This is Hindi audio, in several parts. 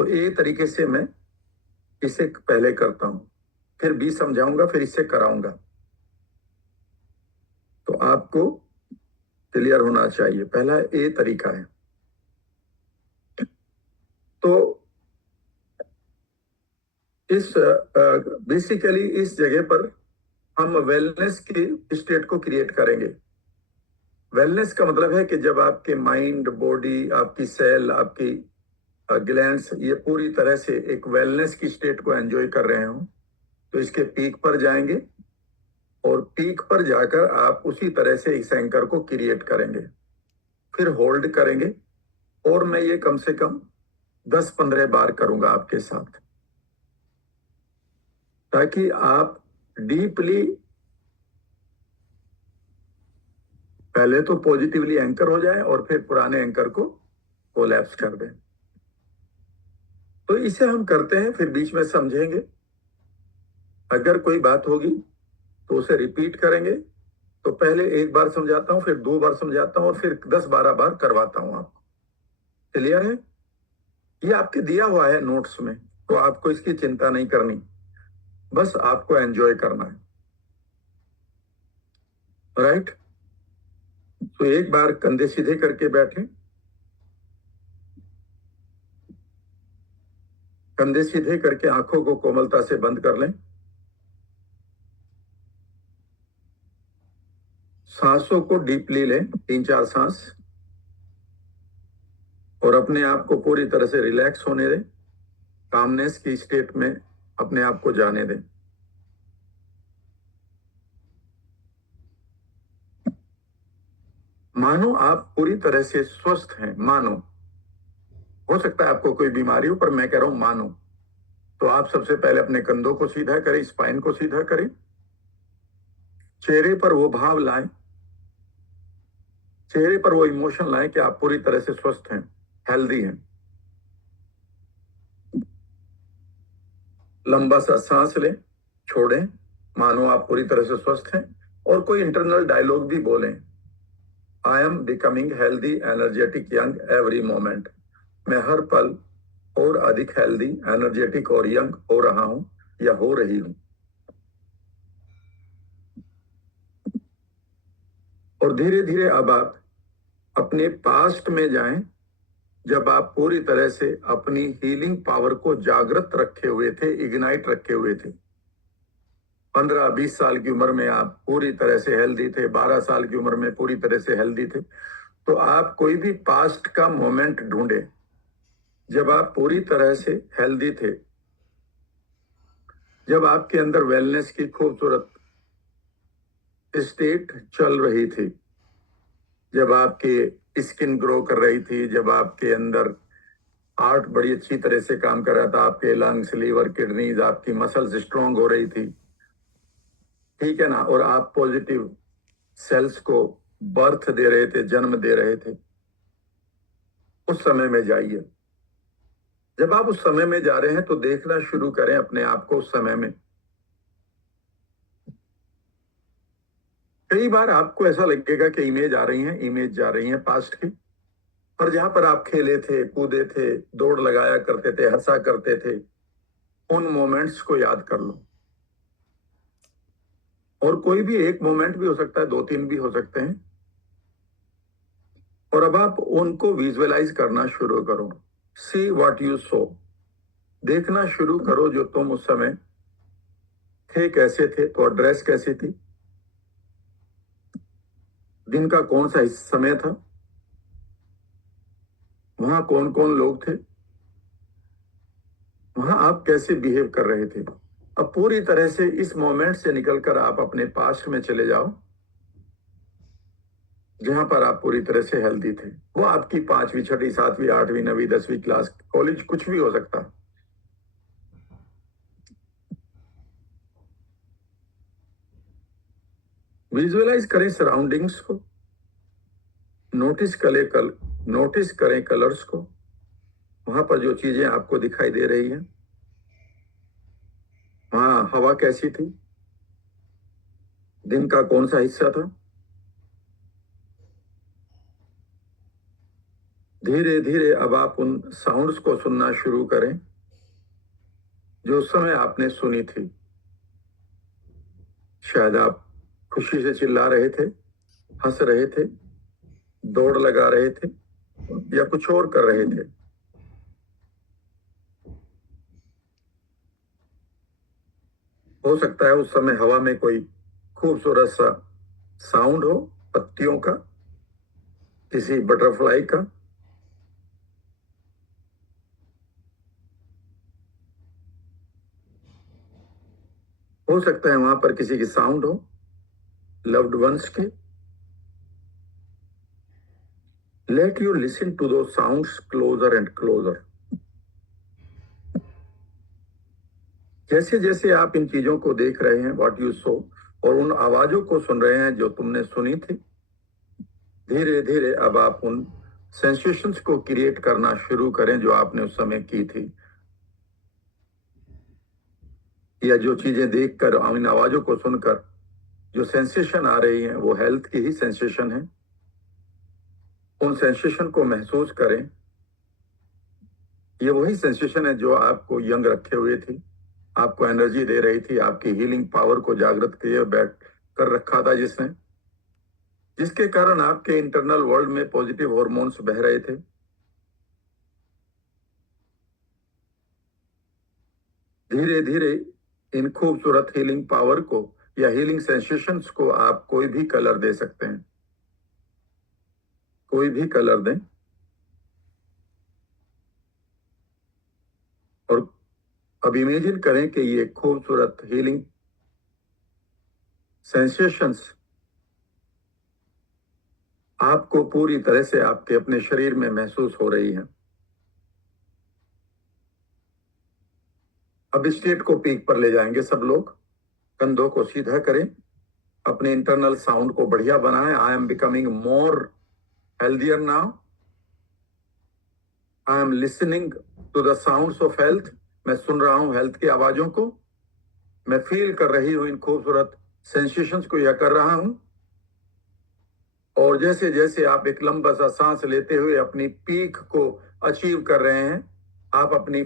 तो ए तरीके से मैं इसे पहले करता हूं, फिर बी समझाऊंगा, फिर इससे कराऊंगा। तो आपको क्लियर होना चाहिए। पहला ए तरीका है। तो इस बेसिकली इस जगह पर हम वेलनेस की स्टेट को क्रिएट करेंगे। वेलनेस का मतलब है कि जब आपके माइंड, बॉडी, आपकी सेल, आपकी ग्लैंड्स ये पूरी तरह से एक वेलनेस की स्टेट को एंजॉय कर रहे हो, तो इसके पीक पर जाएंगे और पीक पर जाकर आप उसी तरह से इस एंकर को क्रिएट करेंगे, फिर होल्ड करेंगे। और मैं ये कम से कम 10-15 बार करूंगा आपके साथ, ताकि आप डीपली पहले तो पॉजिटिवली एंकर हो जाए और फिर पुराने एंकर को कोलैप्स कर दें। तो इसे हम करते हैं, फिर बीच में समझेंगे। अगर कोई बात होगी तो उसे रिपीट करेंगे। तो पहले एक बार समझाता हूं, फिर 2 बार समझाता हूं और फिर 10-12 बार करवाता हूं आपको। क्लियर है? ये आपके दिया हुआ है नोट्स में, तो आपको इसकी चिंता नहीं करनी, बस आपको एंजॉय करना है। राइट? तो एक बार कंधे सीधे करके बैठे, कंधे सीधे करके आंखों को कोमलता से बंद कर लें। सांसों को डीपली लें, 3-4 सांस, और अपने आप को पूरी तरह से रिलैक्स होने दें, कामनेस की स्टेट में अपने आप को जाने दें। मानो आप पूरी तरह से स्वस्थ हैं, मानो। हो सकता है आपको कोई बीमारी हो, पर मैं कह रहा हूं मानो। तो आप सबसे पहले अपने कंधों को सीधा करें, स्पाइन को सीधा करें, चेहरे पर वो भाव लाएं, चेहरे पर वो इमोशन लाएं कि आप पूरी तरह से स्वस्थ हैं, हेल्दी हैं। लंबा सा सांस लें, छोड़ें, मानो आप पूरी तरह से स्वस्थ हैं। और कोई इंटरनल डायलॉग भी बोलें, आई am becoming healthy, energetic, young every moment. मैं हर पल और अधिक हेल्दी, एनर्जेटिक और यंग हो रहा हूं या हो रही हूं। और धीरे धीरे अब आप अपने पास्ट में जाएं, जब आप पूरी तरह से अपनी हीलिंग पावर को जागृत रखे हुए थे, इग्नाइट रखे हुए थे। 15-20 साल की उम्र में आप पूरी तरह से हेल्दी थे, 12 साल की उम्र में पूरी तरह से हेल्दी थे। तो आप कोई भी पास्ट का मोमेंट ढूंढे जब आप पूरी तरह से हेल्दी थे, जब आपके अंदर वेलनेस की खूबसूरत स्टेट चल रही थी, जब आपकी स्किन ग्रो कर रही थी, जब आपके अंदर हार्ट बड़ी अच्छी तरह से काम कर रहा था, आपके लंग्स, लीवर, किडनीज, आपकी मसल्स स्ट्रांग हो रही थी, ठीक है ना, और आप पॉजिटिव सेल्स को बर्थ दे रहे थे, जन्म दे रहे थे, उस समय में जाइए। जब आप उस समय में जा रहे हैं तो देखना शुरू करें अपने आप को उस समय में। कई बार आपको ऐसा लगेगा कि इमेज आ रही है, इमेज जा रही है पास्ट की, पर जहां पर आप खेले थे, कूदे थे, दौड़ लगाया करते थे, हंसा करते थे, उन मोमेंट्स को याद कर लो। और कोई भी एक मोमेंट भी हो सकता है, 2-3 भी हो सकते हैं। और अब आप उनको विजुअलाइज करना शुरू करो। See what you so. देखना शुरू करो जो तुम उस समय थे, कैसे थे, तो ड्रेस कैसी थी, दिन का कौन सा समय था, वहां कौन कौन लोग थे, वहां आप कैसे बिहेव कर रहे थे। अब पूरी तरह से इस मोमेंट से निकलकर आप अपने पास्ट में चले जाओ, जहां पर आप पूरी तरह से हेल्दी थे। वो आपकी 5वीं, 6वीं, 7वीं, 8वीं, 9वीं, 10वीं क्लास, कॉलेज, कुछ भी हो सकता। विजुअलाइज करें सराउंडिंग्स को, नोटिस करें कलर्स को, वहां पर जो चीजें आपको दिखाई दे रही हैं। वहां हवा कैसी थी, दिन का कौन सा हिस्सा था, धीरे धीरे अब आप उन साउंड्स को सुनना शुरू करें जो उस समय आपने सुनी थी। शायद आप खुशी से चिल्ला रहे थे, हंस रहे थे, दौड़ लगा रहे थे या कुछ और कर रहे थे। हो सकता है उस समय हवा में कोई खूबसूरत सा साउंड हो, पत्तियों का, किसी बटरफ्लाई का। हो सकता है वहां पर किसी की साउंड हो, लव्ड वंस की। लेट यू लिसन टू दो साउंड्स क्लोजर एंड क्लोजर। जैसे जैसे आप इन चीजों को देख रहे हैं, व्हाट यू सो, और उन आवाजों को सुन रहे हैं जो तुमने सुनी थी, धीरे धीरे अब आप उन सेंसेशंस को क्रिएट करना शुरू करें जो आपने उस समय की थी, या जो चीजें देखकर, इन आवाजों को सुनकर जो सेंसेशन आ रही हैं वो हेल्थ की ही सेंसेशन है। उन सेंसेशन को महसूस करें। ये वही सेंसेशन है जो आपको यंग रखे हुए थी, आपको एनर्जी दे रही थी, आपकी हीलिंग पावर को जागृत किए बैठ कर रखा था, जिसके कारण आपके इंटरनल वर्ल्ड में पॉजिटिव हॉर्मोन्स बह रहे थे। धीरे धीरे इन खूबसूरत हीलिंग पावर को या हीलिंग सेंसेशंस को आप कोई भी कलर दे सकते हैं, कोई भी कलर दें। और अब इमेजिन करें कि ये खूबसूरत हीलिंग सेंसेशंस आपको पूरी तरह से आपके अपने शरीर में महसूस हो रही है। अब स्टेट को पीक पर ले जाएंगे सब लोग। कंधों को सीधा करें, अपने इंटरनल साउंड को बढ़िया बनाएं। I am becoming more healthier now, I am listening to the sounds of health. मैं सुन रहा हूं हेल्थ की आवाजों को, मैं फील कर रही हूं इन खूबसूरत सेंसेशंस को, या कर रहा हूं। और जैसे जैसे आप एक लंबा सा सांस लेते हुए अपनी पीक को अचीव कर रहे हैं, आप अपनी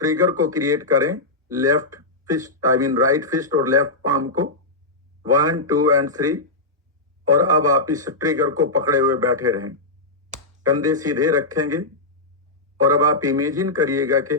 ट्रिगर को क्रिएट करें। Left fist, I mean right fist और लेफ्ट पाम को, 1 2 एंड 3। और अब आप इस ट्रिगर को पकड़े हुए बैठे रहें, कंधे सीधे रखेंगे। और अब आप इमेजिन करिएगा कि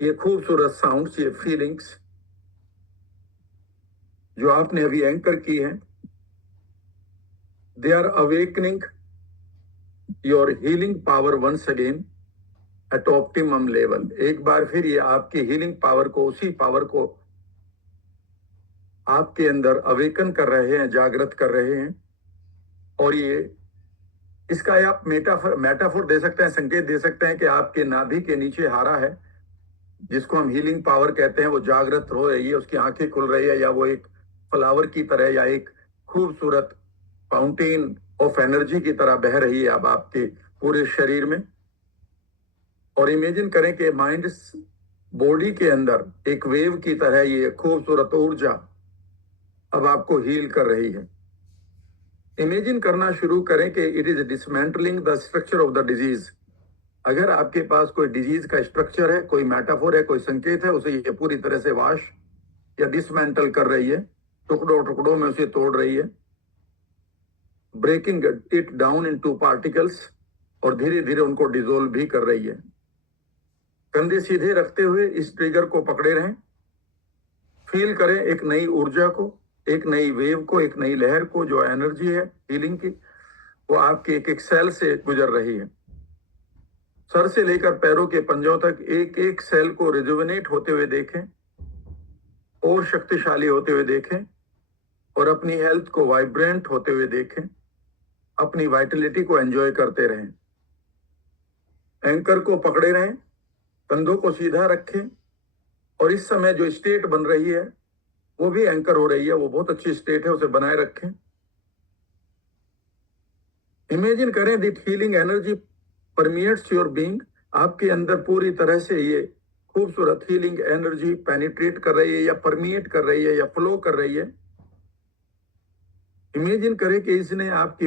ये खूबसूरत साउंड्स, ये फीलिंग्स जो आपने अभी एंकर की हैं, they are awakening your healing power once again at optimum level. एक बार फिर ये आपकी हीलिंग पावर को, उसी पावर को आपके अंदर अवेकन कर रहे हैं, जागृत कर रहे हैं। और ये, इसका आप मेटाफोर दे सकते हैं, संकेत दे सकते हैं कि आपके नाभि के नीचे हारा है, जिसको हम हीलिंग पावर कहते हैं, वो जागृत हो रही है, उसकी आंखें खुल रही है, या वो एक फ्लावर की तरह या एक खूबसूरत फाउंटेन ऑफ एनर्जी की तरह बह रही है अब आपके पूरे शरीर में। और इमेजिन करें कि माइंड बॉडी के अंदर एक वेव की तरह ये खूबसूरत ऊर्जा अब आपको हील कर रही है। इमेजिन करना शुरू करें कि it is dismantling the structure of the disease. अगर आपके पास कोई डिजीज का स्ट्रक्चर है, कोई मेटाफोर है, कोई संकेत है, उसे ये पूरी तरह से वाश या डिसमेंटल कर रही है, टुकड़ों टुकड़ों में उसे तोड़ रही है, breaking it down into particles, और धीरे धीरे उनको डिसोल्व भी कर रही है। कंधे सीधे रखते हुए इस ट्रिगर को पकड़े रहें, फील करें एक नई ऊर्जा को, एक नई वेव को, एक नई लहर को, जो एनर्जी है हीलिंग की, वो आपके एक एक सेल से गुजर रही है। सर से लेकर पैरों के पंजों तक एक एक सेल को रिजुविनेट होते हुए देखें और शक्तिशाली होते हुए देखें, और अपनी हेल्थ को वाइब्रेंट होते हुए देखें, अपनी वाइटलिटी को एंजॉय करते रहें। एंकर को पकड़े रहें, कंधों को सीधा रखें, और इस समय जो स्टेट बन रही है वो भी एंकर हो रही है, वो बहुत अच्छी स्टेट है, उसे बनाए रखें। इमेजिन करें that healing energy permeates your being. आपके अंदर पूरी तरह से ये खूबसूरत हीलिंग एनर्जी पेनिट्रेट कर रही है, या परमिएट कर रही है, या फ्लो कर रही है। इमेजिन करें कि इसने आपकी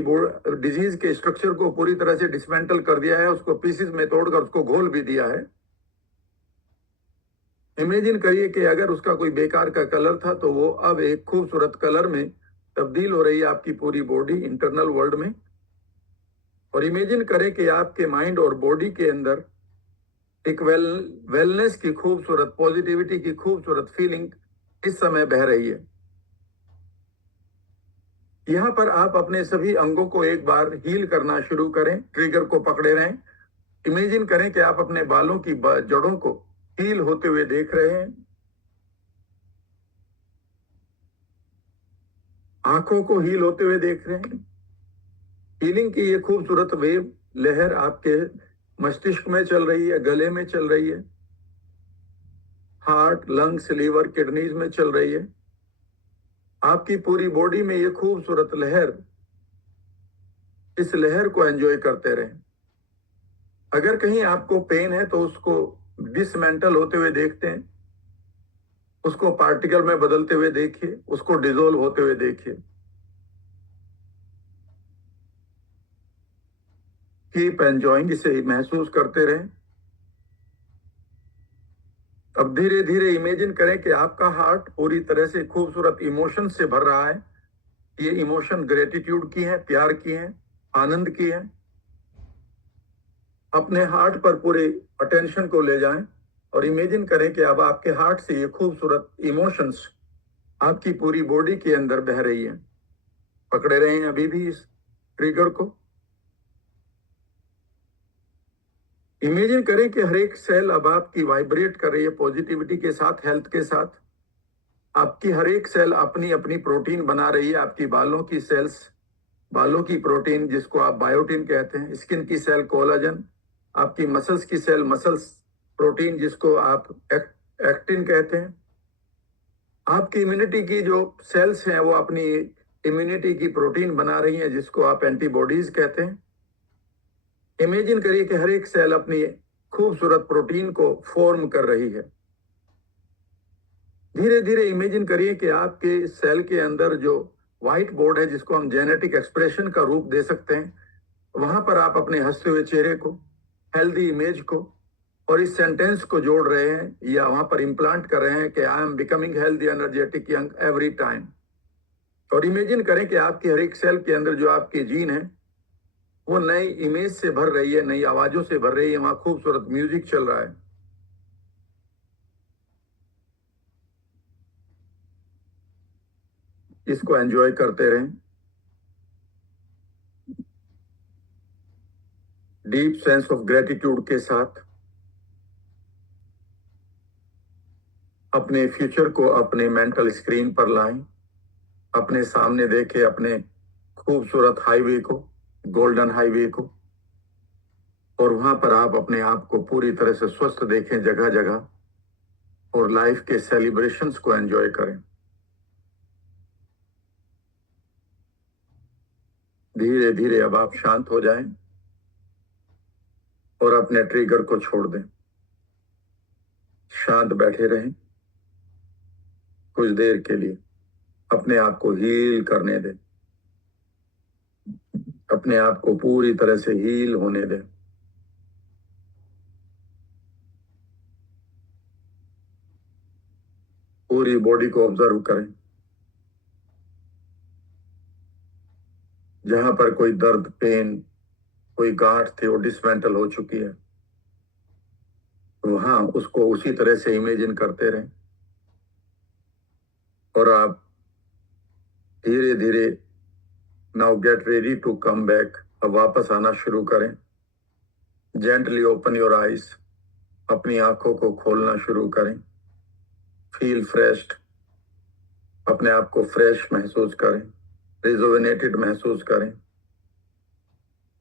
डिजीज के स्ट्रक्चर को पूरी तरह से डिसमेंटल कर दिया है, उसको पीसेस में तोड़कर उसको घोल भी दिया है। इमेजिन करिए कि अगर उसका कोई बेकार का कलर था तो वो अब एक खूबसूरत कलर में तब्दील हो रही है आपकी पूरी बॉडी इंटरनल वर्ल्ड में। और इमेजिन करें कि आपके माइंड और बॉडी के अंदर एक वेलनेस की खूबसूरत, पॉजिटिविटी की खूबसूरत फीलिंग इस समय बह रही है। यहां पर आप अपने सभी अंगों को एक बार हील करना शुरू करें, ट्रिगर को पकड़े रहें। इमेजिन करें कि आप अपने बालों की जड़ों को हील होते हुए देख रहे हैं, आंखों को हील होते हुए देख रहे हैं। हीलिंग की ये खूबसूरत वेव लहर आपके मस्तिष्क में चल रही है, गले में चल रही है, हार्ट, लंग्स, लीवर, किडनीज में चल रही है। आपकी पूरी बॉडी में ये खूबसूरत लहर, इस लहर को एंजॉय करते रहें। अगर कहीं आपको पेन है तो उसको डिसमेंटल होते हुए देखते हैं, उसको पार्टिकल में बदलते हुए देखिए, उसको डिसोल्व होते हुए देखिए। कीप एंजॉइंग, इसे महसूस करते रहें। अब धीरे धीरे इमेजिन करें कि आपका हार्ट पूरी तरह से खूबसूरत इमोशन से भर रहा है। ये इमोशन ग्रेटिट्यूड की है, प्यार की है, आनंद की है। अपने हार्ट पर पूरे अटेंशन को ले जाएं और इमेजिन करें कि अब आपके हार्ट से ये खूबसूरत इमोशंस आपकी पूरी बॉडी के अंदर बह रही है। पकड़े रहें अभी भी इस ट्रिगर को। इमेजिन करें कि हर एक सेल अब आपकी वाइब्रेट कर रही है पॉजिटिविटी के साथ, हेल्थ के साथ। आपकी हर एक सेल अपनी अपनी प्रोटीन बना रही है। आपकी बालों की सेल्स, बालों की प्रोटीन जिसको आप बायोटिन कहते हैं, स्किन की सेल कोलाजन, आपकी मसल्स की सेल मसल्स प्रोटीन जिसको आप एक्टिन कहते हैं। आपकी इम्यूनिटी की जो सेल्स हैं वो अपनी इम्यूनिटी की प्रोटीन बना रही हैं जिसको आप एंटीबॉडीज कहते हैं। इमेजिन करिए कि हर एक सेल अपनी खूबसूरत प्रोटीन को फॉर्म कर रही है। धीरे धीरे इमेजिन करिए कि आपके सेल के अंदर जो व्हाइट बोर्ड है, जिसको हम जेनेटिक एक्सप्रेशन का रूप दे सकते हैं, वहां पर आप अपने हंसते हुए चेहरे को, हेल्दी इमेज को और इस सेंटेंस को जोड़ रहे हैं या वहां पर इम्प्लांट कर रहे हैं कि आई am becoming healthy, energetic, young every time. और इमेजिन करें कि आपकी हर एक सेल के अंदर जो आपकी जीन है वो नई इमेज से भर रही है, नई आवाजों से भर रही है, वहां खूबसूरत म्यूजिक चल रहा है। इसको एंजॉय करते रहें। डीप सेंस ऑफ ग्रेटिट्यूड के साथ अपने फ्यूचर को अपने मेंटल स्क्रीन पर लाएं। अपने सामने देखें अपने खूबसूरत हाईवे को, गोल्डन हाईवे को, और वहां पर आप अपने आप को पूरी तरह से स्वस्थ देखें जगह जगह, और लाइफ के सेलिब्रेशंस को एंजॉय करें। धीरे धीरे अब आप शांत हो जाएं और अपने ट्रिगर को छोड़ दें। शांत बैठे रहें कुछ देर के लिए, अपने आप को हील करने दें, अपने आप को पूरी तरह से हील होने दें। पूरी बॉडी को ऑब्जर्व करें। जहां पर कोई दर्द, पेन, कोई गांठ थी वो डिसमेंटल हो चुकी है, वहां उसको उसी तरह से इमेजिन करते रहें। और आप धीरे धीरे now get ready to come back, अब वापस आना शुरू करें। जेंटली ओपन योर आईज, अपनी आंखों को खोलना शुरू करें। फील फ्रेश्ड, अपने आप को फ्रेश महसूस करें, रिजुविनेटेड महसूस करें।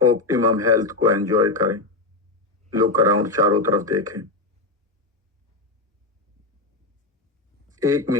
ऑप्टिमम हेल्थ को एंजॉय करें। लुक अराउंड, चारों तरफ देखें। 1 मिनट